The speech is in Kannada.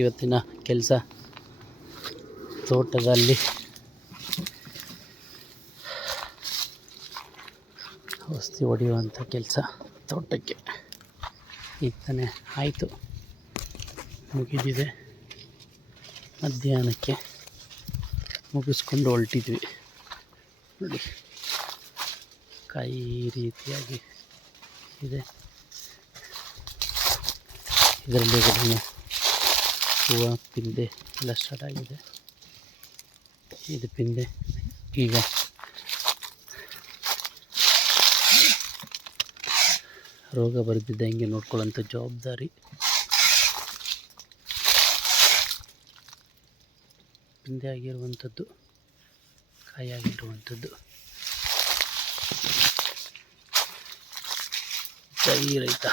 ಇವತ್ತಿನ ಕೆಲಸ ತೋಟದಲ್ಲಿ ಔಷಧಿ ಹೊಡೆಯುವಂಥ ಕೆಲಸ ತೋಟಕ್ಕೆ ಈಗ ತಾನೇ ಆಯಿತು, ಮುಗಿದಿದೆ. ಮಧ್ಯಾಹ್ನಕ್ಕೆ ಮುಗಿಸ್ಕೊಂಡು ಹೊರಟಿದ್ವಿ. ನೋಡಿ ಕಾಯಿ ಈ ರೀತಿಯಾಗಿ ಇದೆ. ಇದರಲ್ಲಿ ಹೂವು ಪಿಂದೆ ಎಲ್ಲ ಸ್ಟಾರ್ಟ್ ಆಗಿದೆ. ಇದು ಪಿಂದೆ ಈಗ ರೋಗ ಬರೆದಿದ್ದಂಗೆ ನೋಡ್ಕೊಳ್ಳೋಂಥ ಜವಾಬ್ದಾರಿ. ಪಿಂದೆ ಆಗಿರುವಂಥದ್ದು, ಕಾಯಾಗಿರುವಂಥದ್ದು. ಜೈ ರೈತ.